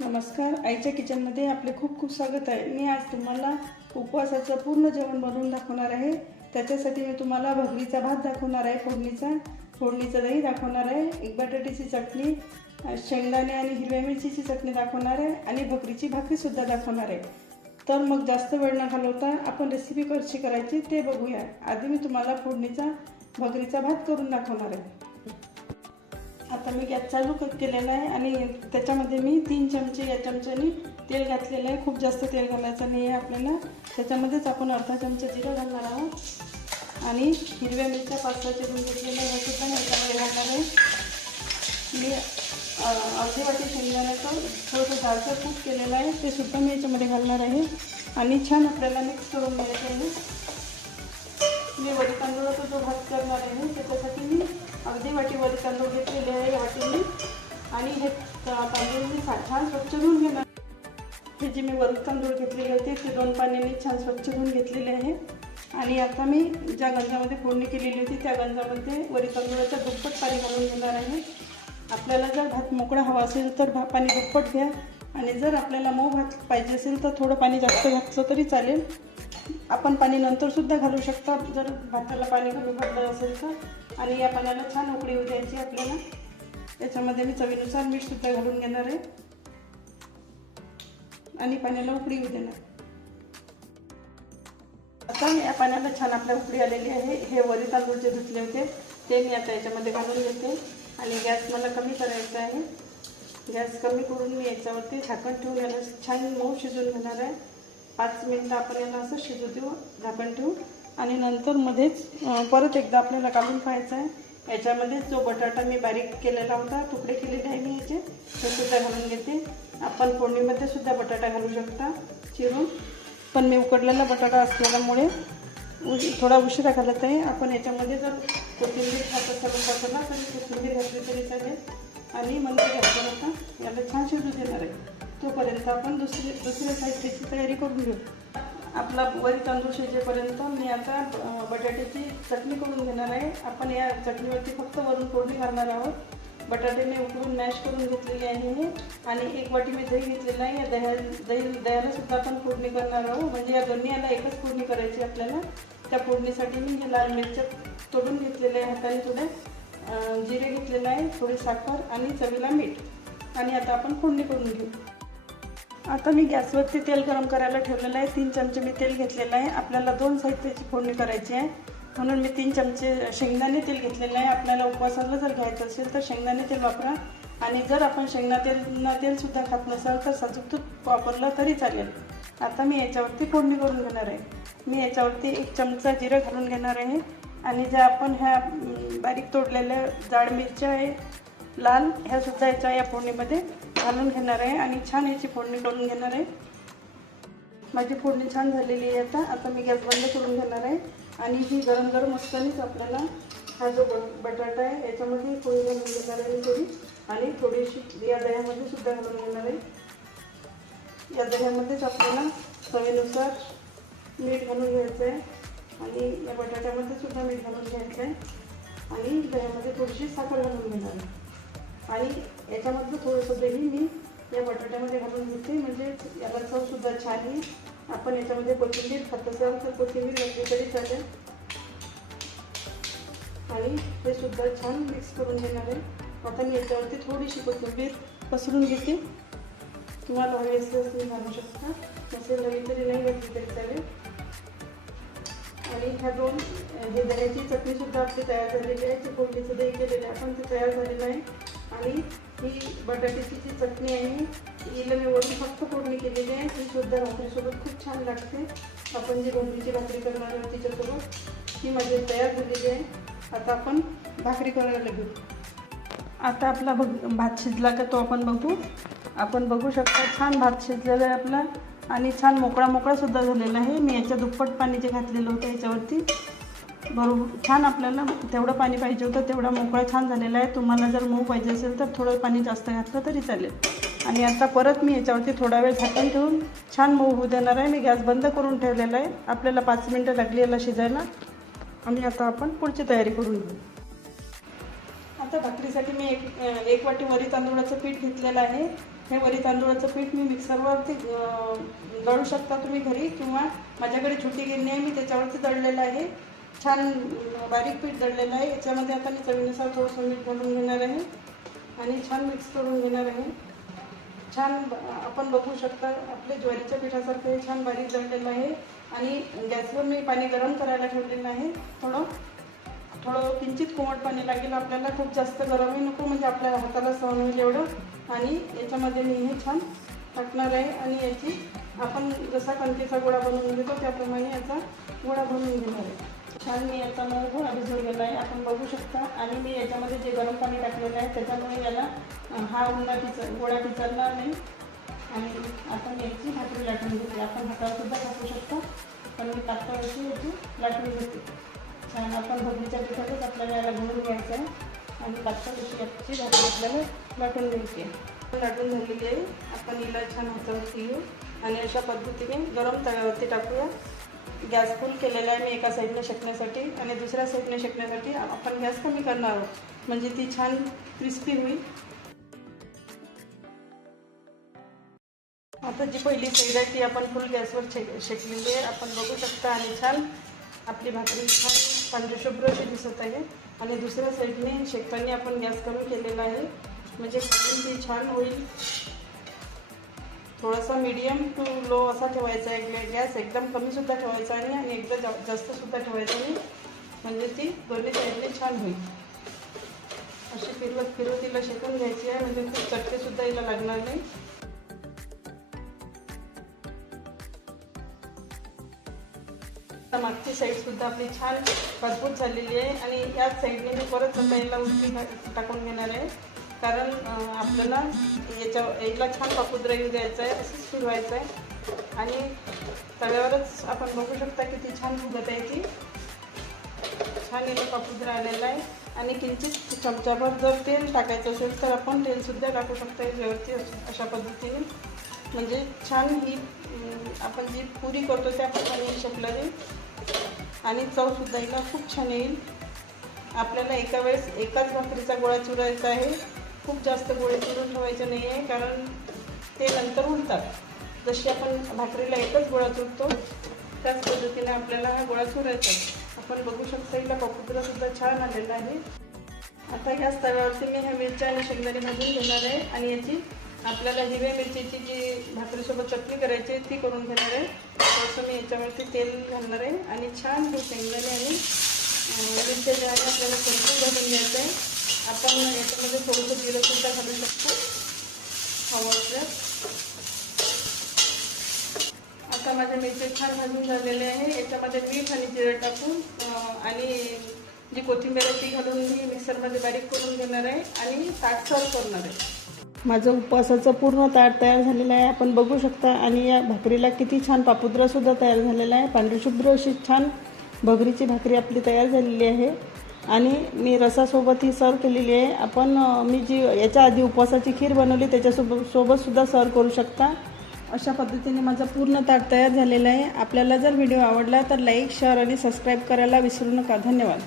नमस्कार, आईच्या किचनमध्ये आपले खूप खूप स्वागत आहे। मी आज तुम्हाला उपवासाचं पूर्ण जेवण बनवून दाखवणार आहे। त्याच्यासाठी मी तुम्हाला भगरीचा भात दाखवणार आहे, फोडणीचं दही दाखवणार आहे, एक बटाट्याची चटणी, शेंगदाणे आणि हिरव्या मिरचीची चटणी दाखवणार आहे आणि भगरीची भाकरीसुद्धा दाखवणार आहे। तर मग जास्त वेळ न घालवता आपण रेसिपी कशी करायची ते बघूया। आधी मी तुम्हाला फोडणीचा भगरीचा भात करून दाखवणार आहे। आता मी गॅस चालू केलेला आहे आणि त्याच्यामध्ये मी 3 चमचे या चमच्याने तेल घातलेलं आहे। खूप जास्त तेल घालायचं नाही आहे आपल्याला। त्याच्यामध्येच आपण अर्धा चमचा जिरं घालणार आहोत आणि हिरव्या मिरच्या 5-6 चिरून घेतलेल्या आहे सुद्धा याच्यामध्ये घालणार आहे। मी अर्धी वाटी शेंगदाण्याचं थोडंसं जाडसर कूट केलेलं आहे ते सुद्धा मी याच्यामध्ये घालणार आहे आणि छान आपल्याला मिक्स करून घ्यायचं आहे। मी वरी तांदूळाचा जो भात करणार आहे त्याच्यासाठी मी अर्धी वाटी वरी तांदूळ घेतलेले आहे या वाटीने आणि हे तांदूळ मी छान स्वच्छ धुवून घेणार। हे जे मी वरी तांदूळ घेतलेले होते ते 2 पाण्याने छान स्वच्छ धुवून घेतलेले आहे आणि आता मी ज्या गंजामध्ये फोडणी केलेली होती त्या गंजामध्ये वरी तांदूळाच्या दुप्पट पाणी घालून घेणार आहे। आपल्याला जर भात मोकळा हवा असेल तर पाणी दुप्पट घ्या आणि जर आपल्याला मऊ भात पाहिजे असेल तर थोडं पाणी जास्त घातलं तरी चालेल। आपण पाणी नंतर सुद्धा घालू शकता जर भाताला पाणी कमी पडलं असेल तर। आणि या पाण्याला छान उकळी येऊ द्यायची आपल्याला। त्याच्यामध्ये मी चवीनुसार मीठ सुद्धा घालून घेणार आहे आणि पाण्याला उकळी येऊ देणार। आता या पाण्याला छान आपल्या उकळी आलेली आहे। हे वरी तांदूळ जे धुतले होते ते मी आता याच्यामध्ये घालून घेते आणि गॅस मला कमी करायचा आहे। गॅस कमी करून मी याच्यावरती झाकण ठेवून याला छान मऊ शिजवून घेणार आहे। 5 मिनिटं आपण याला असं शिजू देऊ झाकण ठेवून आणि नंतर मध्येच परत एकदा आपल्याला काढून पाहायचं आहे। याच्यामध्ये जो बटाटा मी बारीक केलेला होता, तुकडे केलेले आहे मी याचे, ते सुद्धा घालून घेते। आपण फोडणीमध्ये सुद्धा बटाटा घालू शकता चिरून, पण मी उकडलेला बटाटा असल्यामुळे थोडा उशिरा घालत आहे। आपण याच्यामध्ये जर कोथिंबीर खात असाल उपासाला तर कोथिंबीर घातली तरी चालेल आणि नंतर घातल्यानंतर याला छान शिजू देणार आहे। तोपर्यंत आपण दुसऱ्या साहित्याची तयारी करून घेऊ। आपला वरी तांदूळ शिजेपर्यंत मी आता बटाट्याची चटणी करून घेणार आहे। आपण या चटणीवरती फक्त वरून फोडणी घालणार आहोत। बटाटे मी उकळून मॅश करून घेतलेली आहे आणि 1 वाटी मी दही घेतलेलं आहे। या दह्याला सुद्धा आपण फोडणी करणार आहोत, म्हणजे या दोन्ही याला एकच फोडणी करायची आपल्याला। त्या फोडणीसाठी मी हे लाल मिरच्या तोडून घेतलेले आहे हाताने, थोडे जिरे घेतलेलं आहे, थोडी साखर आणि चवीला मीठ आणि आता आपण फोडणी करून घेऊ। आता मी गॅसवरती तेल गरम करायला ठेवलेलं आहे। 3 चमचे मी तेल घेतलेलं आहे। आपल्याला 2 साहित्याची फोडणी करायची आहे म्हणून मी 3 चमचे शेंगदाणे तेल घेतलेलं आहे। आपल्याला उपवासाला जर घ्यायचं असेल तर शेंगदाणे तेल वापरा आणि जर आपण शेंगदाणे तेल सुद्धा खात नसाल तर साजूक तूप वापरलं तरी चालेल। आता मी याच्यावरती फोडणी करून घेणार आहे। मी याच्यावरती 1 चमचा जिरं घालून घेणार आहे आणि ज्या आपण ह्या बारीक तोडलेल्या जाड मिरच्या आहे लाल, ह्या सुद्धा या फोडणीमध्ये घालून घेणार आहे आणि छान याची फोडणी करून घेणार आहे। माझी फोडणी छान झालेली आहे। आता मी गॅस बंद करून घेणार आहे आणि ही गरम गरम असतानाच आपल्याला हा जो बटाटा आहे याच्यामध्ये फोडणी घालून घेणार आहे थोडी आणि थोडीशी या दह्यामध्ये सुद्धा घालून घेणार आहे। या दह्यामध्येच आपल्याला चवीनुसार मीठ घालून घ्यायचं आहे आणि या बटाट्यामध्ये सुद्धा मीठ घालून घ्यायचं आहे आणि दह्यामध्ये थोडीशी साखर घालून घेणार आहे आणि याच्यामधलं थोडंसं दही मी या बटाट्यामध्ये घालून घेते, म्हणजे याला चवसुद्धा छान येईल। आपण याच्यामध्ये कोथिंबीर खात असाल तर कोथिंबीर घातली तरी चालेल आणि हे सुद्धा छान मिक्स करून घेणार आहे। आता मी याच्यावरती थोडीशी कोथिंबीर पसरून घेते। तुम्हाला हवी असल्यास तुम्ही घालू शकता, नसेल हवी तरी नाही घातली तरी चालेल। आणि हे दह्याची चटणीसुद्धा आपली तयार झालेली आहे। जी फोडणीचं दही केलेलं आहे आपण ते तयार झालेलं आहे आणि ही बटाट्याची जी चटणी आहे हिला मी वरून फक्त फोडणी केलेली आहे। ही सुद्धा भाकरीसोबत खूप छान लागते। आपण जी भगरीची भाकरी करणार आहोत तिच्यासोबत ही माझी तयार झालेली आहे। आता आपण भाकरी करायला घेऊ। आता आपला भात शिजला का तो आपण बघू शकता। छान भात शिजलेला आहे आपला आणि छान मोकळा सुद्धा झालेला आहे। मी याच्या दुप्पट पाणी जे घातलेलं होतं याच्यावरती बरोबर छान आपल्याला तेवढं पाणी पाहिजे होतं तेवढा मोकळा छान झालेला आहे। तुम्हाला जर मऊ पाहिजे असेल तर थोडं पाणी जास्त घातलं तरी चालेल। आणि आता परत मी याच्यावरती थोडा वेळ झाकण ठेवून छान मऊ होऊ देणार आहे। मी गॅस बंद करून ठेवलेला आहे। आपल्याला 5 मिनिटं लागली याला शिजायला आणि आता आपण पुढची तयारी करून घेऊ। आता भाकरीसाठी मी एक वाटी वरी तांदूळाचं पीठ घेतलेलं आहे हे वरी तांदूळाचं पीठ मी मिक्सरवरती दळू शकता तुम्ही घरी, किंवा माझ्याकडे छोटी गिरणी आहे, मी त्याच्यावरती दळलेलं आहे. छान बारीक पीठ दळलेलं आहे. याच्यामध्ये आता मी चवीनुसार थोडंसं मीठ घालून घेणार आहे आणि छान मिक्स करून घेणार आहे. छान आपण बघू शकता आपल्या ज्वारीच्या पिठासारखं हे छान बारीक दळलेलं आहे. आणि गॅसवर मी पाणी गरम करायला ठेवलेलं आहे. थोडं किंचित कोमट पाणी लागेल आपल्याला, खूप जास्त गरमही नको, म्हणजे आपल्या हाताला सहन होईल एवढं. आणि याच्यामध्ये मी हे छान टाकणार आहे आणि याची आपण जसा कणकेचा गोळा बनवून घेतो त्याप्रमाणे याचा गोळा बनवून घेणार आहे. छान मी याचा मग गोळा भिजवून गेला आहे, आपण बघू शकता. आणि मी याच्यामध्ये जे गरम पाणी टाकलेलं आहे त्याच्यामुळे याला हा गोळा पिचलणार नाही. आणि आपण याची भाकरी लाटून घेते. आपण हातावरसुद्धा टाकू शकतो, पण मी पातळ अशी याची लाटून घेते. छान आपण भगरीच्या पिठातच आपल्याला याला घालून घ्यायचं आहे आणि पातळ अशी याची भाकरी आपल्याला लाटून घ्यायची आहे. लाटून झालेली आहे. आपण हिला छान हातावरती घेऊ आणि अशा पद्धतीने गरम तव्यावरती टाकूया. गॅस फुल केलेला आहे मी एका साईडने शेकण्यासाठी, आणि दुसऱ्या साईडने शेकण्यासाठी आपण गॅस कमी करणार आहोत, म्हणजे ती छान क्रिस्पी होईल. आता जी पहिली साईड आहे ती आपण फुल गॅसवर शेकलेली आहे, आपण बघू शकता. आणि छान आपली भाकरी छान पांढरशुभ्र अशी दिसत आहे. आणि दुसऱ्या साईडने शेकताना आपण गॅस कमी केलेला आहे, म्हणजे ती छान होईल. थोडासा मीडियम टू लो असा ठेवायचा आहे गॅस, एकदम कमीसुद्धा ठेवायचा नाही आणि एकदम जास्तसुद्धा ठेवायचा नाही, म्हणजे ती दोन्ही साईडने छान होईल. अशी फिरवत तिला शेकून घ्यायची आहे, म्हणजे खूप चटकेसुद्धा हिला लागणार नाही. मागची साईडसुद्धा आपली छान भरपूर झालेली आहे. आणि याच साईडने मी परत आता याला उलटी टाकून घेणार आहे, कारण आपल्याला याला छान पापुद्रा येऊ द्यायचा आहे, असंच फिरवायचं आहे. आणि तव्यावरच आपण बघू शकता की ती छान फुगत आहे. ती छान याला पापुद्रा आलेला आहे. आणि किंचित चमचाभर जर तेल टाकायचं असेल तर आपण तेलसुद्धा टाकू शकता याच्यावरती अशा पद्धतीने, म्हणजे छान ही आपण जी पुरी करतो त्याप्रमाणे शेकला जाईल. आणि चवसुद्धा हिला खूप छान येईल. आपल्याला एका वेळेस एकाच भाकरीचा गोळा चुरायचा आहे, खूप जास्त गोळे चुरून ठेवायचे नाही आहे, कारण ते नंतर उलतात. जशी आपण भाकरीला एकच गोळा चुरतो त्याच पद्धतीने आपल्याला हा गोळा चुरायचा आहे. आपण बघू शकता हिला पापुद्रासुद्धा छान आलेला आहे. आता ह्याच तव्यावरती मी ह्या मिरच्या आणि शेंगदाणे भाजून घेणार आहे, आणि याची आपल्याला हिरव्या मिरचीची जी भाकरीसोबत चटणी करायची आहे ती करून घेणार आहे. थोडंसं मी याच्यावरती तेल घालणार आहे आणि छान हे शेंगदाणे आणि मिरच्या ज्या आहे आपल्याला चटणी घालून घ्यायचं आहे. आपण याच्यामध्ये थोडंसं जिरंसुद्धा घालू शकतो हवं असल्यास. आता माझ्या मिरच्या छान भाजून झालेले आहे. याच्यामध्ये मीठ आणि जिरं टाकून आणि जी कोथिंबीर आहे ती घालून मी मिक्सरमध्ये बारीक करून घेणार आहे आणि ताट सर्व करणार आहे. माझं उपवासाचं पूर्ण ताट तयार झालेलं आहे, आपण बघू शकता. आणि या भाकरीला किती छान पापुद्रासुद्धा तयार झालेला आहे. पांढरीशुभ्र अशी छान भगरीची भाकरी आपली तयार झालेली आहे. आणि मी रसासोबत ही सर्व केलेली आहे. आपण मी जी याच्या आधी उपवासाची खीर बनवली त्याच्यासोबतसुद्धा सर्व करू शकता. अशा पद्धतीने माझा पूर्ण ताट तयार झालेला आहे. आपल्याला जर व्हिडिओ आवडला तर लाईक, शेअर आणि सबस्क्राईब करायला विसरू नका. धन्यवाद.